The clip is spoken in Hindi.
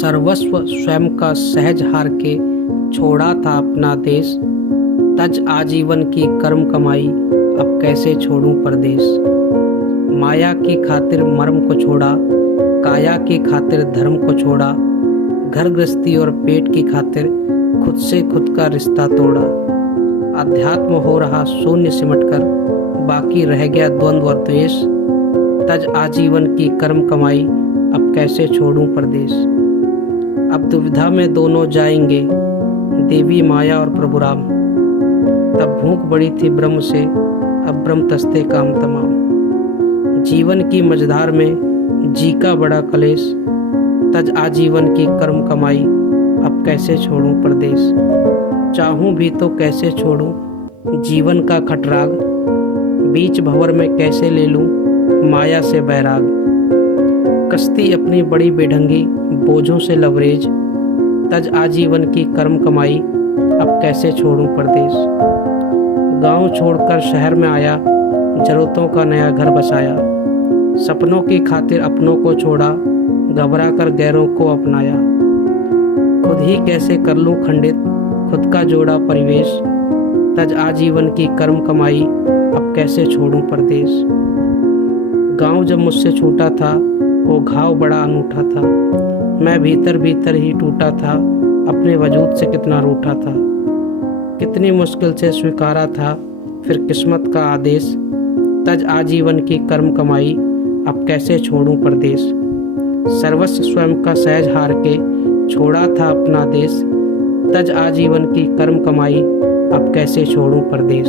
सर्वस्व स्वयं का सहज हार के छोड़ा था अपना देश। तज आजीवन की कर्म कमाई, अब कैसे छोड़ूं परदेश। माया की खातिर मर्म को छोड़ा, काया की खातिर धर्म को छोड़ा, घर गृहस्थी और पेट की खातिर खुद से खुद का रिश्ता तोड़ा। अध्यात्म हो रहा शून्य सिमटकर, बाकी रह गया द्वंद्व और द्वेष। तज आजीवन की कर्म कमाई, अब कैसे छोड़ूं परदेश। अब दुविधा में दोनों जाएंगे, देवी माया और प्रभु राम। तब भूख बड़ी थी ब्रह्म से, अब ब्रह्म तस्ते काम तमाम। जीवन की मझधार में जी का बड़ा कलेश, तज आजीवन की कर्म कमाई, अब कैसे छोड़ूं परदेश। चाहूं भी तो कैसे छोड़ूं जीवन का खटराग, बीच भंवर में कैसे ले लूं माया से बैराग। कश्ती अपनी बड़ी बेढंगी, बोझों से लवरेज, तज आजीवन की कर्म कमाई, अब कैसे छोड़ूं परदेश। गांव छोड़कर शहर में आया, जरूरतों का नया घर बसाया। सपनों की खातिर अपनों को छोड़ा, घबरा कर गैरों को अपनाया। खुद ही कैसे कर लूं खंडित खुद का जोड़ा परिवेश, तज आजीवन की कर्म कमाई, अब कैसे छोड़ूं परदेश। गांव जब मुझसे छूटा था, वो घाव बड़ा अनूठा था। मैं भीतर भीतर ही टूटा था, अपने वजूद से कितना रूठा था। कितनी मुश्किल से स्वीकारा था फिर किस्मत का आदेश, तज आजीवन की कर्म कमाई, अब कैसे छोड़ूं परदेश। सर्वस्व स्वयं का सहज हार के छोड़ा था अपना देश, तज आजीवन की कर्म कमाई, अब कैसे छोड़ूं परदेश।